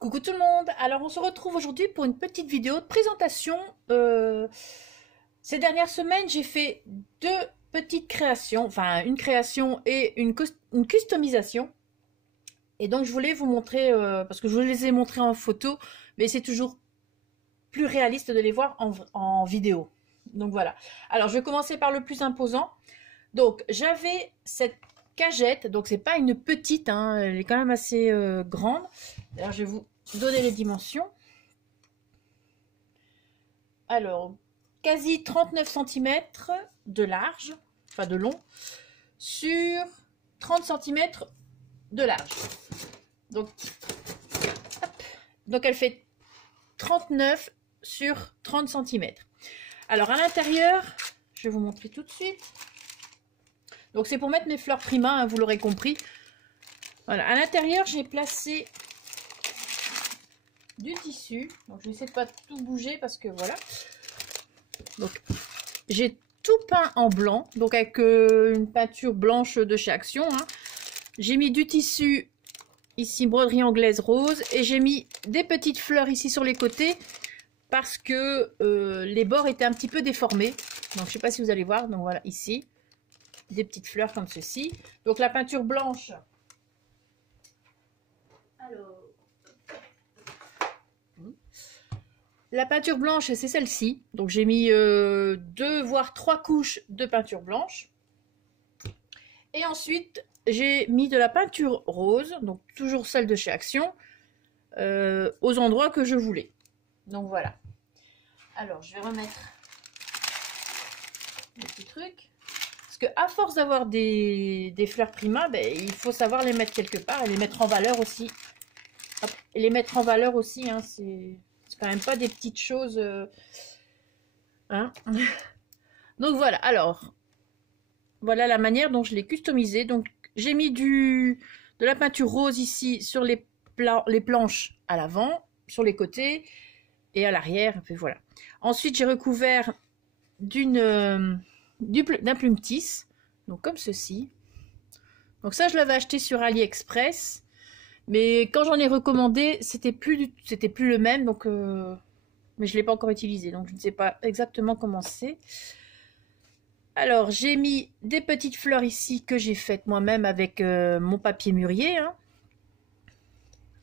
Coucou tout le monde, alors on se retrouve aujourd'hui pour une petite vidéo de présentation. Ces dernières semaines j'ai fait deux petites créations, enfin une création et une customisation. Et donc je voulais vous montrer, parce que je vous les ai montrés en photo, mais c'est toujours plus réaliste de les voir en vidéo. Donc voilà, alors je vais commencer par le plus imposant. Donc j'avais cette cagette, donc c'est pas une petite, hein, elle est quand même assez grande. Alors je vais vous donner les dimensions. Alors, quasi 39 cm de large, enfin de long, sur 30 cm de large. Donc, hop, donc elle fait 39 sur 30 cm. Alors à l'intérieur, je vais vous montrer tout de suite. Donc c'est pour mettre mes fleurs Prima, hein, vous l'aurez compris. Voilà, à l'intérieur j'ai placé du tissu. Donc je vais essayer de pas tout bouger parce que voilà. Donc j'ai tout peint en blanc, donc avec une peinture blanche de chez Action. Hein. J'ai mis du tissu ici broderie anglaise rose et j'ai mis des petites fleurs ici sur les côtés parce que les bords étaient un petit peu déformés. Donc je sais pas si vous allez voir. Donc voilà ici des petites fleurs comme ceci. Donc la peinture blanche. Alors. La peinture blanche, c'est celle-ci. Donc j'ai mis 2 voire 3 couches de peinture blanche. Et ensuite, j'ai mis de la peinture rose, donc toujours celle de chez Action, aux endroits que je voulais. Donc voilà. Alors, je vais remettre le petit truc. Parce que à force d'avoir des fleurs Prima, ben, il faut savoir les mettre quelque part et les mettre en valeur aussi. Hop, et les mettre en valeur aussi, hein, c'est quand même pas des petites choses. Hein. Donc voilà, alors, voilà la manière dont je l'ai customisé. Donc j'ai mis de la peinture rose ici sur les planches à l'avant, sur les côtés et à l'arrière. Et puis voilà. Ensuite j'ai recouvert d'un plume tisse, donc comme ceci. Donc ça je l'avais acheté sur AliExpress. Mais quand j'en ai recommandé, c'était plus le même, donc mais je l'ai pas encore utilisé, donc je ne sais pas exactement comment c'est. Alors j'ai mis des petites fleurs ici que j'ai faites moi-même avec mon papier mûrier. Hein.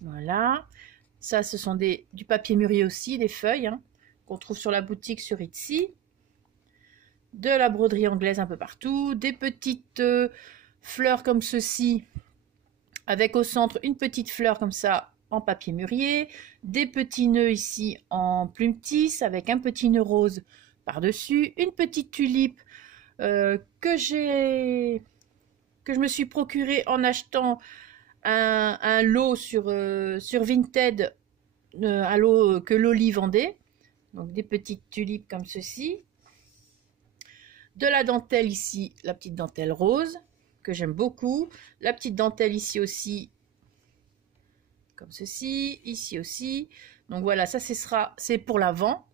Voilà, ça ce sont du papier mûrier aussi, des feuilles hein, qu'on trouve sur la boutique sur Etsy. De la broderie anglaise un peu partout, des petites fleurs comme ceci. Avec au centre une petite fleur comme ça en papier mûrier, des petits nœuds ici en plume tisse avec un petit nœud rose par-dessus, une petite tulipe que je me suis procuré en achetant un lot sur Vinted, un lot que Loli vendait. Donc des petites tulipes comme ceci. De la dentelle ici, la petite dentelle rose. Que j'aime beaucoup. La petite dentelle ici aussi, comme ceci, ici aussi. Donc voilà, ça c'est pour l'avant.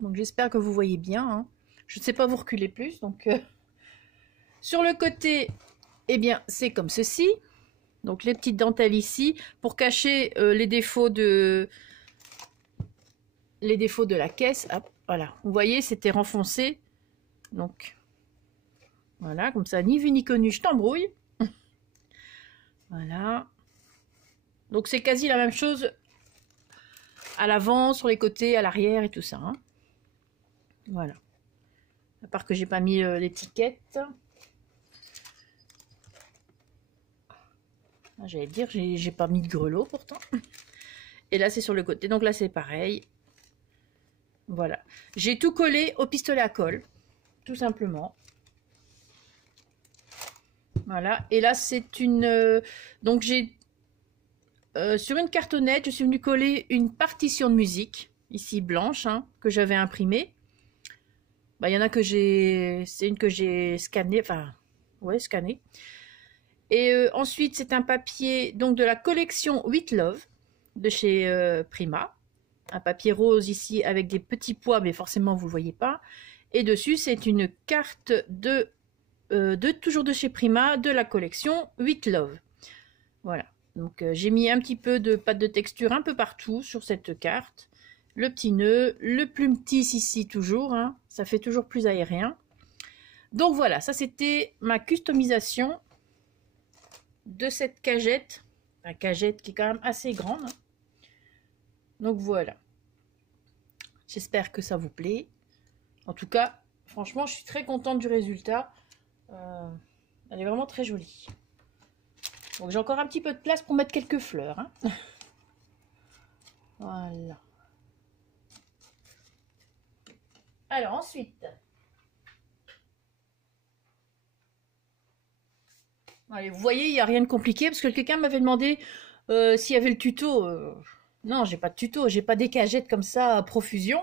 Donc j'espère que vous voyez bien. Hein. Je ne sais pas vous reculer plus. Donc sur le côté, eh bien c'est comme ceci. Donc les petites dentelles ici pour cacher les défauts de la caisse. Hop, voilà, vous voyez, c'était renfoncé. Donc voilà, comme ça, ni vu ni connu, je t'embrouille. Voilà. Donc c'est quasi la même chose à l'avant, sur les côtés, à l'arrière et tout ça. Hein. Voilà. À part que j'ai pas mis l'étiquette. Ah, j'allais dire, j'ai pas mis de grelot pourtant. Et là c'est sur le côté, donc là c'est pareil. Voilà. J'ai tout collé au pistolet à colle, tout simplement. Voilà, et là c'est une... donc j'ai... sur une cartonnette, je suis venue coller une partition de musique, ici blanche, hein, que j'avais imprimée. Bah, y en a que j'ai... c'est une que j'ai scannée, enfin... ouais, scannée. Et ensuite, c'est un papier donc de la collection With Love, de chez Prima. Un papier rose ici avec des petits pois, mais forcément vous ne le voyez pas. Et dessus, c'est une carte toujours de chez Prima, de la collection With Love. Voilà. Donc j'ai mis un petit peu de pâte de texture un peu partout sur cette carte. Le petit nœud, le plume tisse ici toujours, hein, ça fait toujours plus aérien. Donc voilà, ça c'était ma customisation de cette cagette. La cagette qui est quand même assez grande. Donc voilà. J'espère que ça vous plaît. En tout cas, franchement, je suis très contente du résultat. Elle est vraiment très jolie. Donc j'ai encore un petit peu de place pour mettre quelques fleurs. Hein. Voilà. Alors ensuite. Allez, vous voyez, il n'y a rien de compliqué parce que quelqu'un m'avait demandé s'il y avait le tuto. Non, j'ai pas de tuto, j'ai pas des cagettes comme ça à profusion.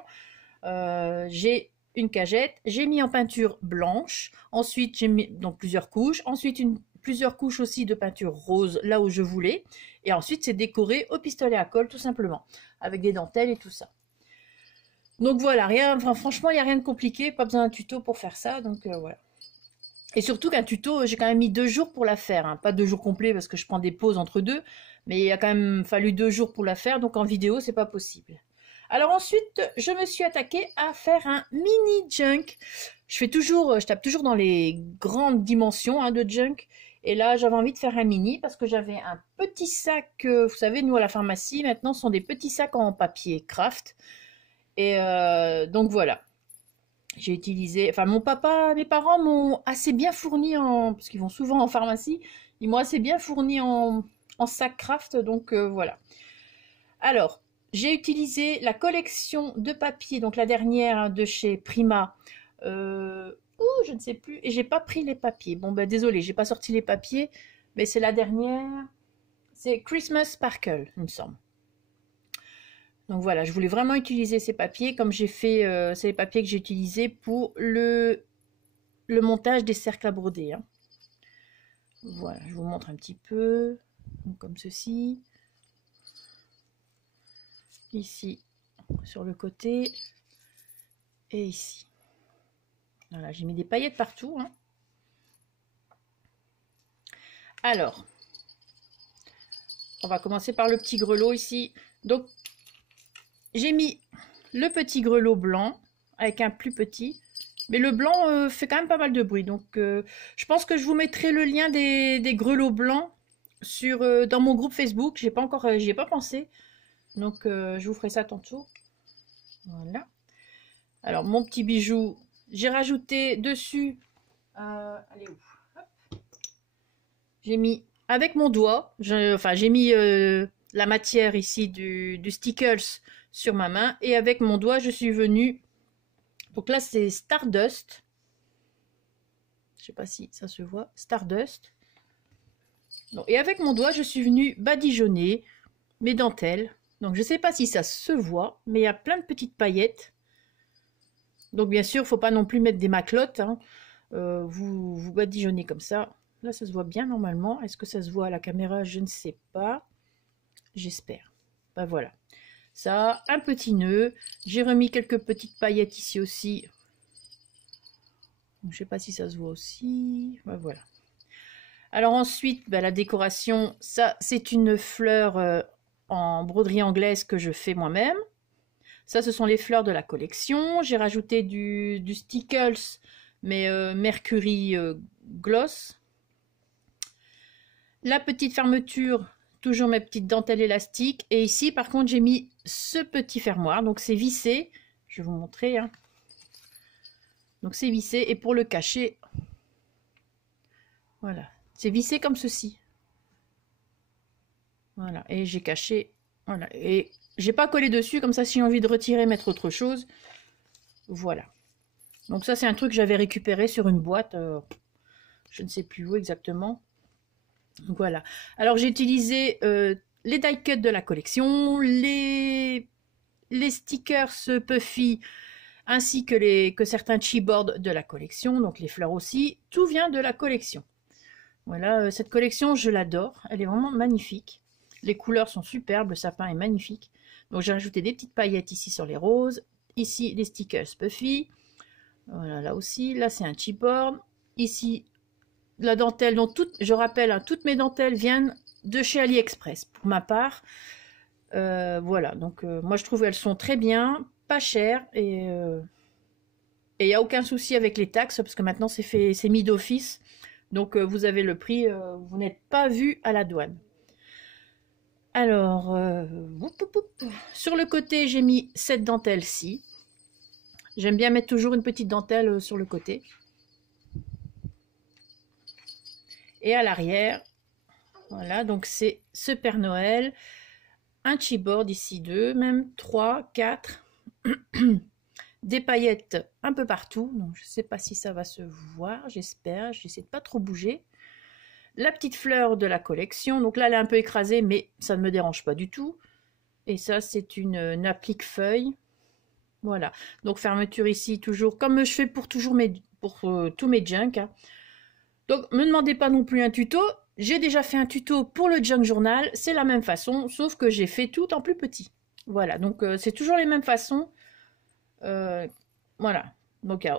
J'ai une cagette, j'ai mis en peinture blanche, ensuite j'ai mis donc plusieurs couches, ensuite plusieurs couches aussi de peinture rose là où je voulais, et ensuite c'est décoré au pistolet à colle tout simplement, avec des dentelles et tout ça. Donc voilà, franchement il n'y a rien de compliqué, pas besoin d'un tuto pour faire ça, donc voilà. Et surtout qu'un tuto, j'ai quand même mis 2 jours pour la faire, hein. Pas 2 jours complets parce que je prends des pauses entre deux, mais il a quand même fallu 2 jours pour la faire, donc en vidéo c'est pas possible. Alors ensuite, je me suis attaquée à faire un mini junk. Je tape toujours dans les grandes dimensions hein, de junk. Et là, j'avais envie de faire un mini parce que j'avais un petit sac, vous savez, nous à la pharmacie, maintenant, ce sont des petits sacs en papier craft. Et donc voilà. J'ai utilisé, enfin mes parents m'ont assez bien fourni parce qu'ils vont souvent en pharmacie, ils m'ont assez bien fourni en sac craft, donc voilà. Alors, j'ai utilisé la collection de papier, donc la dernière hein, de chez Prima. Je ne sais plus, et j'ai pas pris les papiers. Bon ben désolé, j'ai pas sorti les papiers, mais c'est la dernière. C'est Christmas Sparkle, il me semble. Donc voilà, je voulais vraiment utiliser ces papiers comme j'ai fait, c'est les papiers que j'ai utilisés pour le montage des cercles à broder. Hein. Voilà, je vous montre un petit peu, donc, comme ceci. Ici, sur le côté, et ici. Voilà, j'ai mis des paillettes partout. Hein. Alors, on va commencer par le petit grelot ici. Donc, j'ai mis le petit grelot blanc avec un plus petit. Mais le blanc fait quand même pas mal de bruit. Donc, je pense que je vous mettrai le lien des grelots blancs dans mon groupe Facebook. J'y ai pas pensé. Donc, je vous ferai ça tantôt. Voilà. Alors, mon petit bijou, j'ai rajouté dessus... allez où? J'ai mis avec mon doigt, j'ai mis la matière ici du Stickles sur ma main. Et avec mon doigt, je suis venue... Donc là, c'est Stardust. Je ne sais pas si ça se voit. Stardust. Donc, et avec mon doigt, je suis venue badigeonner mes dentelles. Donc, je ne sais pas si ça se voit, mais il y a plein de petites paillettes. Donc, bien sûr, il ne faut pas non plus mettre des maclottes. Hein. Vous badigeonnez comme ça. Là, ça se voit bien normalement. Est-ce que ça se voit à la caméra? Je ne sais pas. J'espère. Ben voilà. Ça, un petit nœud. J'ai remis quelques petites paillettes ici aussi. Je ne sais pas si ça se voit aussi. Ben voilà. Alors ensuite, ben, la décoration, ça, c'est une fleur en broderie anglaise que je fais moi-même. Ça, ce sont les fleurs de la collection. J'ai rajouté du Stickles, mais Mercury Gloss. La petite fermeture, toujours mes petites dentelles élastiques. Et ici, par contre, j'ai mis ce petit fermoir. Donc, c'est vissé. Je vais vous montrer. Hein. Donc, c'est vissé. Et pour le cacher, voilà. C'est vissé comme ceci. Voilà. Et j'ai caché. Voilà. Et j'ai pas collé dessus. Comme ça, si j'ai envie de retirer, mettre autre chose. Voilà. Donc, ça, c'est un truc que j'avais récupéré sur une boîte. Je ne sais plus où exactement. Voilà. Alors j'ai utilisé les die cuts de la collection, les stickers puffy, ainsi que certains chipboards de la collection, donc les fleurs aussi. Tout vient de la collection. Voilà, cette collection, je l'adore. Elle est vraiment magnifique. Les couleurs sont superbes, le sapin est magnifique. Donc j'ai rajouté des petites paillettes ici sur les roses. Ici, les stickers puffy. Voilà, là aussi. Là, c'est un chipboard. Ici, la dentelle, donc je rappelle, hein, toutes mes dentelles viennent de chez AliExpress pour ma part. Voilà, donc moi je trouve qu'elles sont très bien, pas chères et il n'y a aucun souci avec les taxes parce que maintenant c'est mis d'office. Donc vous avez le prix, vous n'êtes pas vu à la douane. Alors, sur le côté, j'ai mis cette dentelle-ci. J'aime bien mettre toujours une petite dentelle sur le côté. Et à l'arrière, voilà, donc c'est ce Père Noël. Un chipboard ici, 2, même 3, 4. Des paillettes un peu partout. Donc je ne sais pas si ça va se voir, j'espère. J'essaie de pas trop bouger. La petite fleur de la collection. Donc là, elle est un peu écrasée, mais ça ne me dérange pas du tout. Et ça, c'est une applique feuille. Voilà. Donc fermeture ici, toujours, comme je fais pour toujours tous mes junk. Hein. Donc, me demandez pas non plus un tuto. J'ai déjà fait un tuto pour le junk journal. C'est la même façon, sauf que j'ai fait tout en plus petit. Voilà. Donc, c'est toujours les mêmes façons. Voilà. Donc, il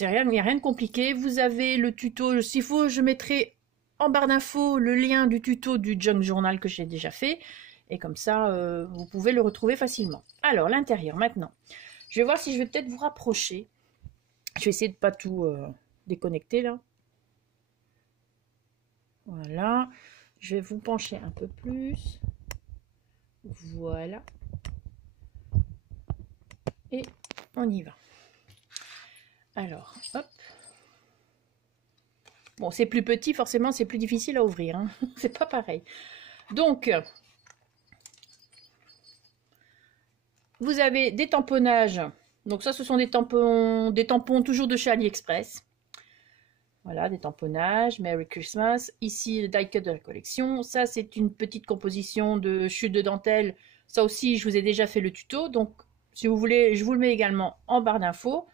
n'y a rien de compliqué. Vous avez le tuto. S'il faut, je mettrai en barre d'infos le lien du tuto du junk journal que j'ai déjà fait. Et comme ça, vous pouvez le retrouver facilement. Alors, l'intérieur, maintenant. Je vais voir si je vais peut-être vous rapprocher. Je vais essayer de ne pas tout déconnecter, là. Voilà. Je vais vous pencher un peu plus. Voilà. Et on y va. Alors, hop. Bon, c'est plus petit, forcément, c'est plus difficile à ouvrir. Hein. C'est pas pareil. Donc, vous avez des tamponnages. Donc ça, ce sont des tampons toujours de chez AliExpress. Voilà, des tamponnages. Merry Christmas. Ici, le die cut de la collection. Ça, c'est une petite composition de chute de dentelle. Ça aussi, je vous ai déjà fait le tuto. Donc, si vous voulez, je vous le mets également en barre d'infos.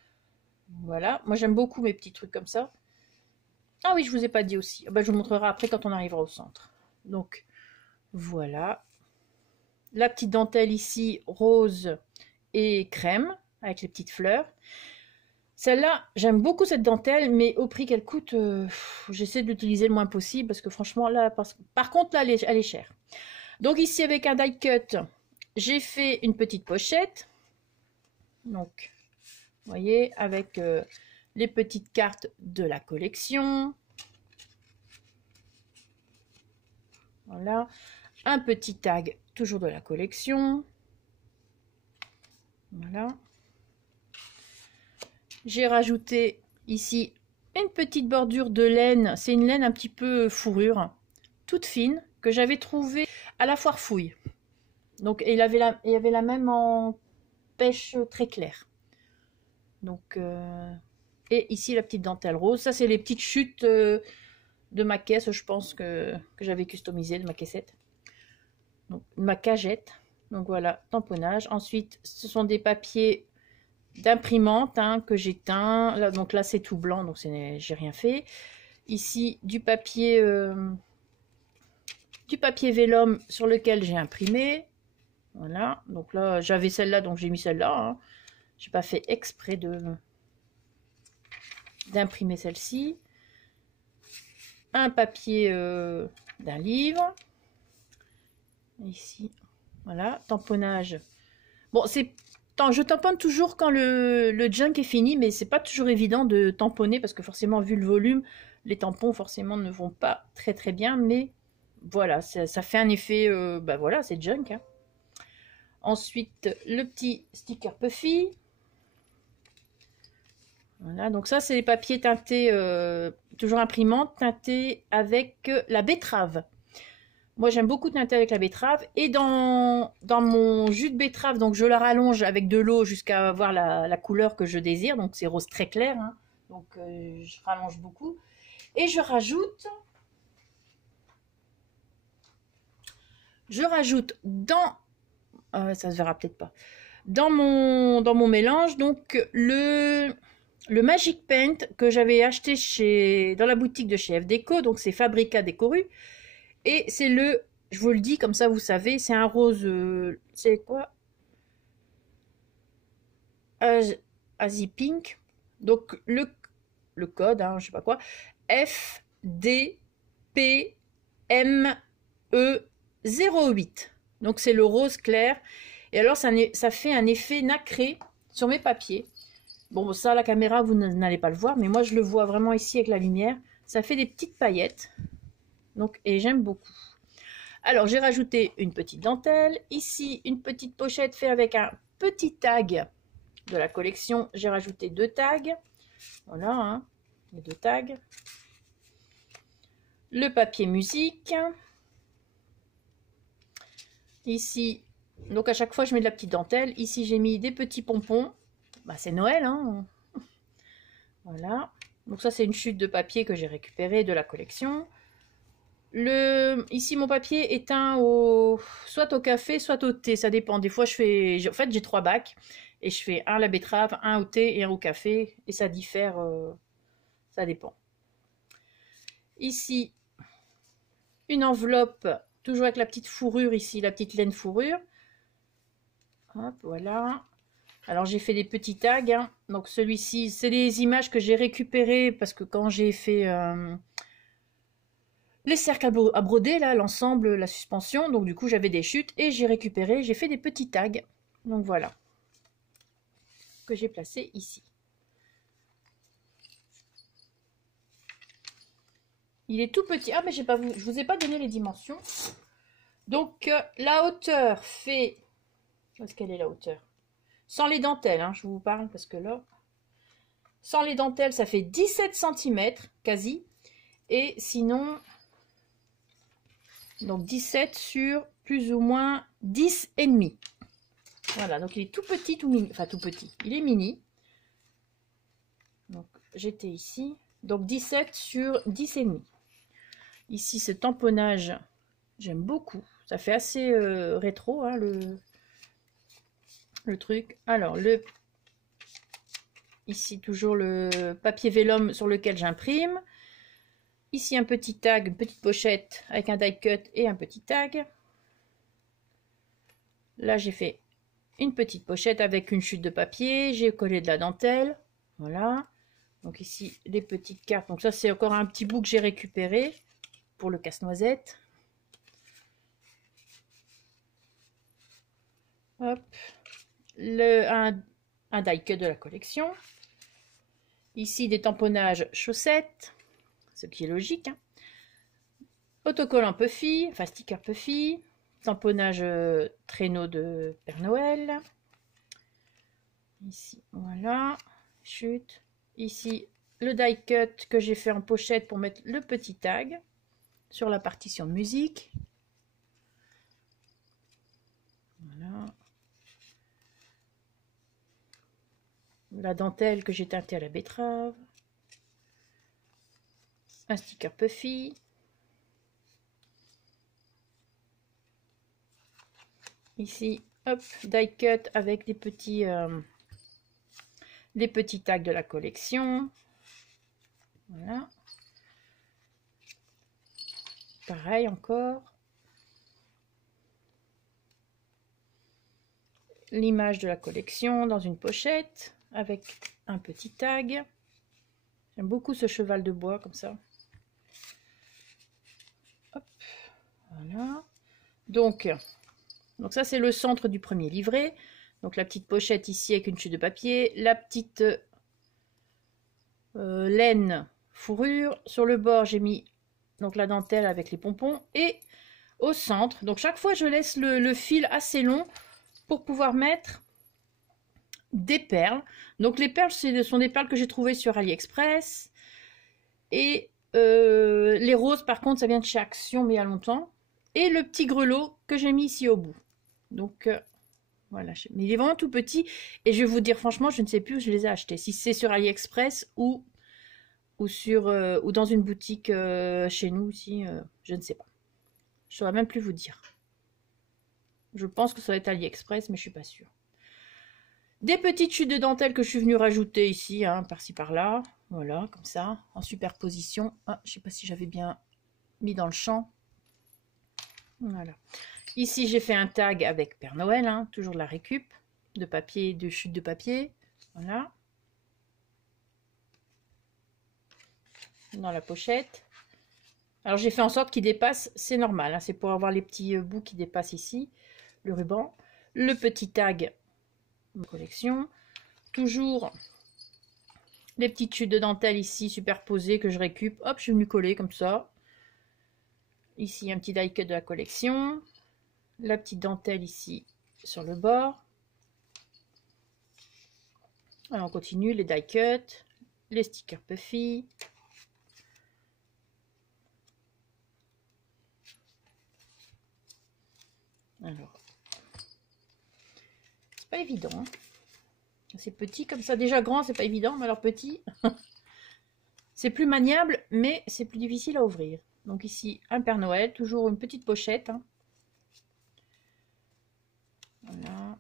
Voilà. Moi, j'aime beaucoup mes petits trucs comme ça. Ah oui, je vous ai pas dit aussi. Ben, je vous montrerai après quand on arrivera au centre. Donc, voilà. La petite dentelle ici, rose et crème, avec les petites fleurs. Celle-là, j'aime beaucoup cette dentelle, mais au prix qu'elle coûte, j'essaie de l'utiliser le moins possible, parce que franchement, là, par contre, là, elle est chère. Donc ici, avec un die cut, j'ai fait une petite pochette. Donc, vous voyez, avec les petites cartes de la collection. Voilà. Un petit tag, toujours de la collection. Voilà. J'ai rajouté ici une petite bordure de laine. C'est une laine un petit peu fourrure, toute fine, que j'avais trouvée à la foire fouille. Donc, il y avait la même en pêche très claire. Donc, et ici la petite dentelle rose. Ça, c'est les petites chutes de ma caisse, je pense que j'avais customisé de ma caissette. Donc, ma cagette. Donc voilà, tamponnage. Ensuite, ce sont des papiers d'imprimante hein, que j'ai teint. Là, donc là, c'est tout blanc, donc j'ai rien fait. Ici, du papier vélum sur lequel j'ai imprimé. Voilà, donc là, j'avais celle-là, donc j'ai mis celle-là. Hein. J'ai pas fait exprès d'imprimer celle-ci. Un papier d'un livre. Ici, voilà, tamponnage. Bon, je tamponne toujours quand le junk est fini, mais c'est pas toujours évident de tamponner parce que forcément, vu le volume, les tampons forcément ne vont pas très très bien, mais voilà, ça fait un effet, bah voilà, c'est junk. Hein. Ensuite, le petit sticker Puffy. Voilà, donc ça, c'est les papiers teintés, toujours imprimante, teintés avec la betterave. Moi, j'aime beaucoup teinter avec la betterave. Et dans mon jus de betterave, donc je la rallonge avec de l'eau jusqu'à avoir la couleur que je désire. Donc, c'est rose très clair. Hein. Donc, je rallonge beaucoup. Et je rajoute dans... ça se verra peut-être pas. Dans mon mélange, donc, le Magic Paint que j'avais acheté dans la boutique de chez F Déco. Donc, c'est Fabrica Décoru. Et c'est je vous le dis comme ça vous savez, c'est un rose, c'est quoi? Asi Pink. Donc le code, hein, je sais pas quoi, FDPM E08. Donc c'est le rose clair. Et alors ça fait un effet nacré sur mes papiers. Bon, ça, la caméra, vous n'allez pas le voir, mais moi, je le vois vraiment ici avec la lumière. Ça fait des petites paillettes. Donc, et j'aime beaucoup. Alors, j'ai rajouté une petite dentelle. Ici, une petite pochette faite avec un petit tag de la collection. J'ai rajouté 2 tags. Voilà, hein, les 2 tags. Le papier musique. Ici, donc à chaque fois, je mets de la petite dentelle. Ici, j'ai mis des petits pompons. Bah, c'est Noël, hein. Voilà. Donc ça, c'est une chute de papier que j'ai récupérée de la collection. Ici, mon papier est teint soit au café, soit au thé. Ça dépend. Des fois, en fait, j'ai 3 bacs. Et je fais un à la betterave, un au thé et un au café. Et ça diffère. Ça dépend. Ici, une enveloppe. Toujours avec la petite fourrure ici. La petite laine fourrure. Hop, voilà. Alors j'ai fait des petits tags, hein. Donc celui-ci, c'est des images que j'ai récupérées parce que quand j'ai fait les cercles à broder, là, l'ensemble, la suspension, donc du coup j'avais des chutes et j'ai récupéré, j'ai fait des petits tags. Donc voilà, que j'ai placé ici. Il est tout petit. Ah mais je vous ai pas donné les dimensions. Donc la hauteur fait... Où est-ce qu'elle est la hauteur? Sans les dentelles, hein, je vous parle parce que là... Sans les dentelles, ça fait 17 cm, quasi. Et sinon, donc 17 sur plus ou moins 10,5. Voilà, donc il est tout petit, tout mini. Enfin, tout petit. Il est mini. Donc, j'étais ici. Donc 17 sur 10,5. Ici, ce tamponnage, j'aime beaucoup. Ça fait assez rétro, hein, le truc. Alors, ici, toujours le papier vélum sur lequel j'imprime. Ici, un petit tag, une petite pochette avec un die cut et un petit tag. Là, j'ai fait une petite pochette avec une chute de papier. J'ai collé de la dentelle. Voilà. Donc ici, les petites cartes. Donc ça, c'est encore un petit bout que j'ai récupéré pour le casse-noisette. Hop. Un die cut de la collection. Ici, des tamponnages chaussettes. Ce qui est logique, hein. Autocollant Puffy, enfin sticker Puffy, tamponnage traîneau de Père Noël. Ici, voilà, chute. Ici, le die cut que j'ai fait en pochette pour mettre le petit tag sur la partition de musique. Voilà. La dentelle que j'ai teintée à la betterave. Un sticker Puffy. Ici, hop, die cut avec des petits tags de la collection. Voilà. Pareil encore. L'image de la collection dans une pochette avec un petit tag. J'aime beaucoup ce cheval de bois comme ça. Hop, voilà. Donc ça c'est le centre du premier livret. Donc la petite pochette ici avec une chute de papier, la petite laine fourrure. Sur le bord j'ai mis donc la dentelle avec les pompons et au centre. Donc chaque fois je laisse le fil assez long pour pouvoir mettre des perles. Donc les perles ce sont des perles que j'ai trouvées sur AliExpress. Et les roses par contre ça vient de chez Action mais il y a longtemps. Et le petit grelot que j'ai mis ici au bout. Donc voilà, mais il est vraiment tout petit. Et je vais vous dire franchement, je ne sais plus où je les ai achetés. Si c'est sur AliExpress ou dans une boutique chez nous aussi, je ne sais pas. Je ne saurais même plus vous dire. Je pense que ça va être AliExpress, mais je ne suis pas sûre. Des petites chutes de dentelle que je suis venue rajouter ici, hein, par-ci par-là. Voilà, comme ça, en superposition. Ah, je ne sais pas si j'avais bien mis dans le champ. Voilà. Ici, j'ai fait un tag avec Père Noël, hein, toujours de la récup, de papier, de chute de papier. Voilà. Dans la pochette. Alors j'ai fait en sorte qu'il dépasse, c'est normal, hein, c'est pour avoir les petits bouts qui dépassent ici, le ruban. Le petit tag de collection. Toujours les petites chutes de dentelle ici superposées que je récup. Hop, je suis venue coller comme ça. Ici un petit die cut de la collection. La petite dentelle ici sur le bord. Alors on continue, les die cut, les stickers puffy. Alors, c'est pas évident. Hein. C'est petit comme ça. Déjà grand, c'est pas évident, mais alors petit, c'est plus maniable, mais c'est plus difficile à ouvrir. Donc ici, un Père Noël, toujours une petite pochette. Hein. Voilà.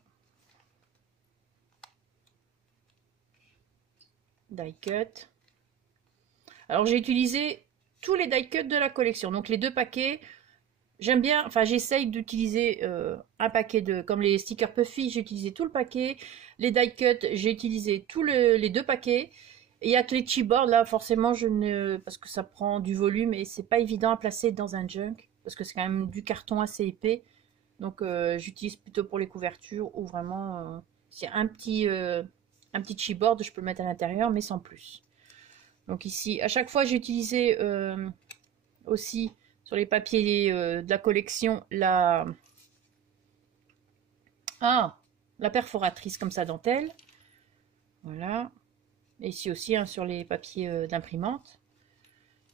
Die cut. Alors j'ai utilisé tous les die cut de la collection. Donc les 2 paquets. J'aime bien, enfin j'essaye d'utiliser un paquet de, comme les stickers puffy, j'ai utilisé tout le paquet. Les die cut, j'ai utilisé les 2 paquets. Et il y a que les chipboards, là forcément je ne, parce que ça prend du volume et c'est pas évident à placer dans un junk. Parce que c'est quand même du carton assez épais. Donc j'utilise plutôt pour les couvertures ou vraiment, c'est un petit chipboard, je peux le mettre à l'intérieur mais sans plus. Donc ici, à chaque fois j'ai utilisé aussi sur les papiers de la collection la perforatrice comme ça dentelle. Voilà. Et ici aussi hein, sur les papiers d'imprimante.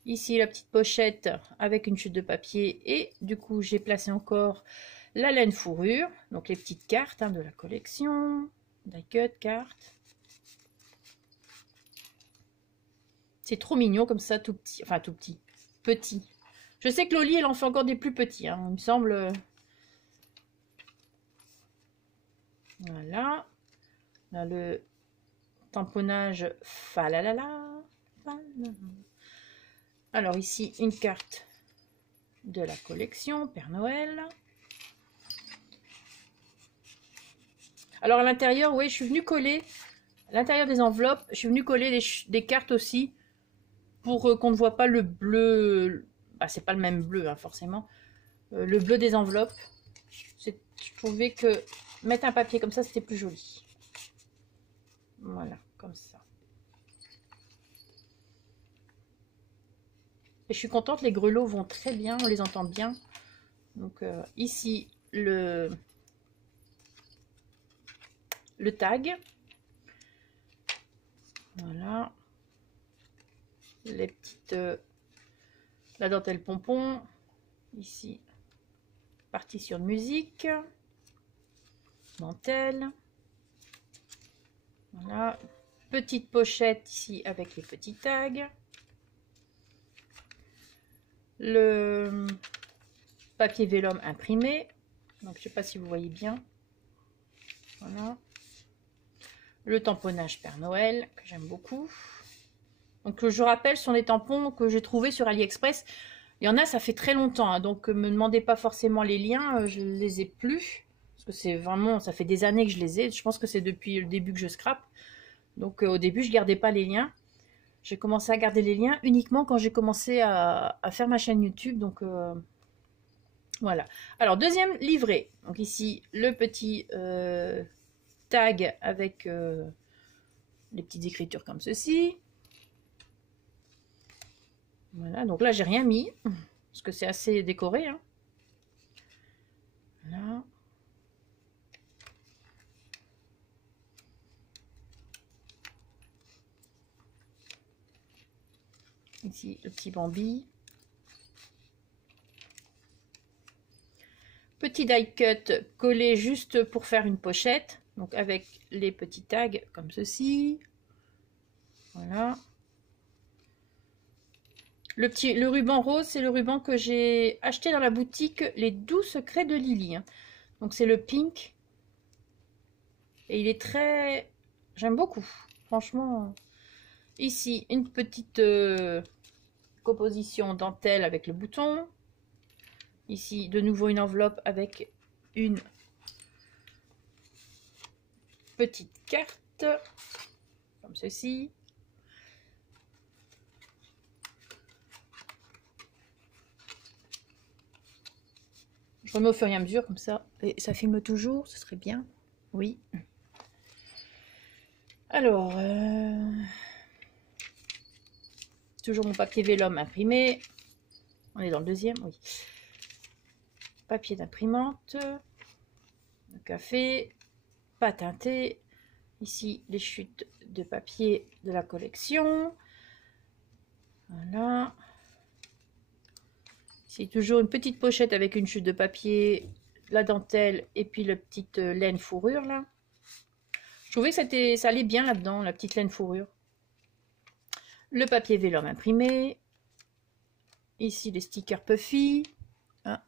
Ici la petite pochette avec une chute de papier et du coup j'ai placé encore la laine fourrure, donc les petites cartes hein, de la collection, die cut, cartes. C'est trop mignon comme ça, tout petit, enfin tout petit, petit. Je sais que Loli, elle en fait encore des plus petits, hein, il me semble. Voilà. Là, le tamponnage falalala. Alors ici, une carte de la collection, Père Noël. Alors à l'intérieur, oui, je suis venue coller, à l'intérieur des enveloppes, je suis venue coller des cartes aussi, pour qu'on ne voit pas le bleu, bah, c'est pas le même bleu hein, forcément, le bleu des enveloppes. Je trouvais que mettre un papier comme ça, c'était plus joli. Voilà, comme ça. Et je suis contente, les grelots vont très bien, on les entend bien. Donc ici, le tag. Voilà. Les petites... la dentelle pompon. Ici, partition de musique. Dentelle. Voilà. Petite pochette ici avec les petits tags. Le papier vélum imprimé. Donc, je sais pas si vous voyez bien. Voilà. Le tamponnage Père Noël, que j'aime beaucoup. Donc, je rappelle, ce sont des tampons que j'ai trouvés sur AliExpress. Il y en a, ça fait très longtemps. Hein, donc, me demandez pas forcément les liens. Je ne les ai plus. Parce que c'est vraiment, ça fait des années que je les ai. Je pense que c'est depuis le début que je scrape. Donc, au début, je gardais pas les liens. J'ai commencé à garder les liens uniquement quand j'ai commencé à faire ma chaîne YouTube. Donc, voilà. Alors, deuxième livret. Donc, ici, le petit tag avec les petites écritures comme ceci. Voilà. Donc là, j'ai rien mis. Parce que c'est assez décoré. Hein. Voilà. Ici, le petit Bambi. Petit die cut collé juste pour faire une pochette. Donc avec les petits tags comme ceci. Voilà. Le ruban rose, c'est le ruban que j'ai acheté dans la boutique Les Doux Secrets de Lily. Hein. Donc c'est le pink. Et il est très... J'aime beaucoup. Franchement. Ici, une petite composition dentelle avec le bouton. Ici, de nouveau une enveloppe avec une petite carte. Comme ceci. Je remets au fur et à mesure comme ça. Et ça filme toujours, ce serait bien. Oui. Alors, toujours mon papier vélum imprimé. On est dans le deuxième, oui. Papier d'imprimante. Le café. Pas teinté. Ici, les chutes de papier de la collection. Voilà. Ici, toujours une petite pochette avec une chute de papier, la dentelle et puis la petite laine fourrure là. Je trouvais que ça allait bien là-dedans, la petite laine fourrure. Le papier vélum imprimé. Ici, les stickers Puffy. Ah.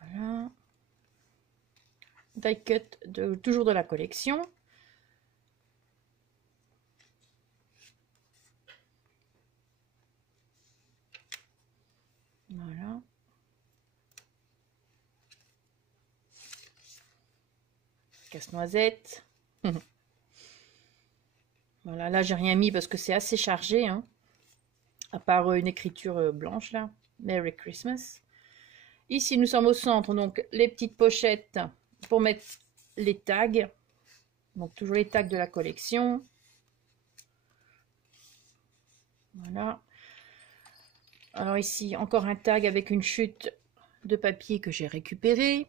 Voilà. Die cut, toujours de la collection. Voilà. Casse-noisette. Voilà, là j'ai rien mis parce que c'est assez chargé, hein. À part une écriture blanche là. Merry Christmas. Ici nous sommes au centre, donc les petites pochettes pour mettre les tags. Donc toujours les tags de la collection. Voilà. Alors ici encore un tag avec une chute de papier que j'ai récupéré.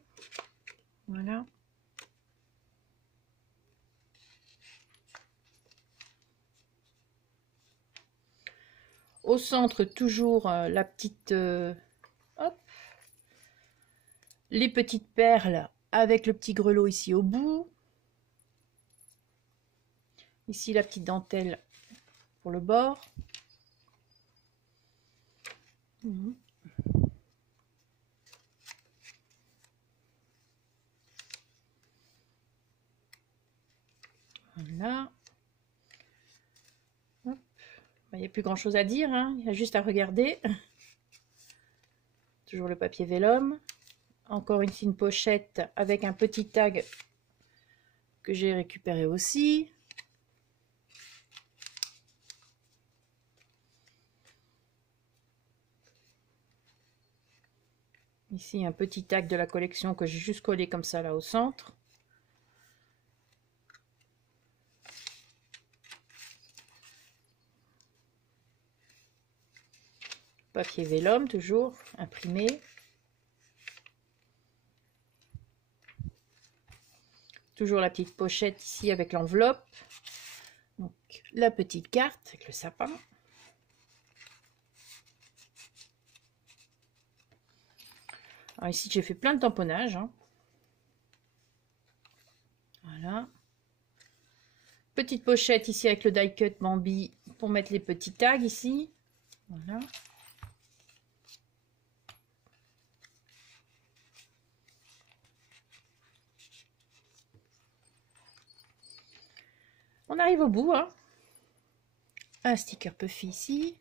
Voilà. Au centre, toujours la petite... hop, les petites perles avec le petit grelot ici au bout. Ici, la petite dentelle pour le bord. Voilà. Hop. Il n'y a plus grand chose à dire, hein. Il y a juste à regarder. Toujours le papier vélum. Encore une pochette avec un petit tag que j'ai récupéré aussi. Ici un petit tag de la collection que j'ai juste collé comme ça là au centre. Papier vélum toujours imprimé. Toujours la petite pochette ici avec l'enveloppe. Donc la petite carte avec le sapin. Alors ici j'ai fait plein de tamponnages, hein. Voilà. Petite pochette ici avec le die cut Bambi pour mettre les petits tags ici. Voilà. On arrive au bout, hein. Un sticker Puffy ici.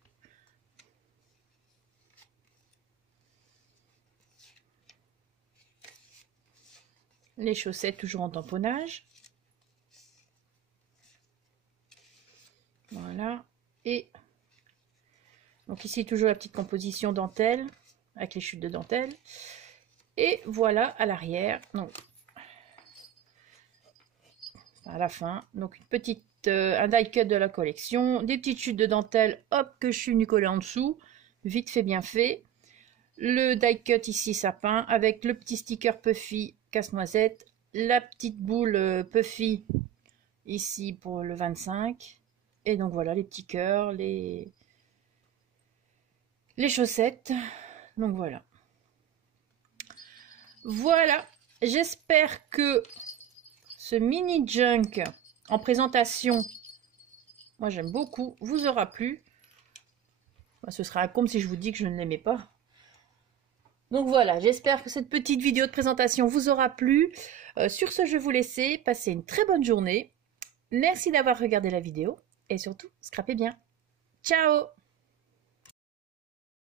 Les chaussettes toujours en tamponnage. Voilà. Et donc ici toujours la petite composition dentelle avec les chutes de dentelle. Et voilà à l'arrière. Donc à la fin, donc une petite un die cut de la collection, des petites chutes de dentelle, hop, que je suis venue coller en dessous, vite fait bien fait. Le die cut ici sapin avec le petit sticker Puffy casse-noisette, la petite boule Puffy ici pour le 25, et donc voilà les petits cœurs, les chaussettes. Donc voilà. Voilà, j'espère que ce mini junk en présentation, moi j'aime beaucoup, vous aura plu. Ce sera comme si je vous dis que je ne l'aimais pas. Donc voilà, j'espère que cette petite vidéo de présentation vous aura plu. Sur ce, je vais vous laisser. Passez une très bonne journée. Merci d'avoir regardé la vidéo. Et surtout, scrapez bien. Ciao!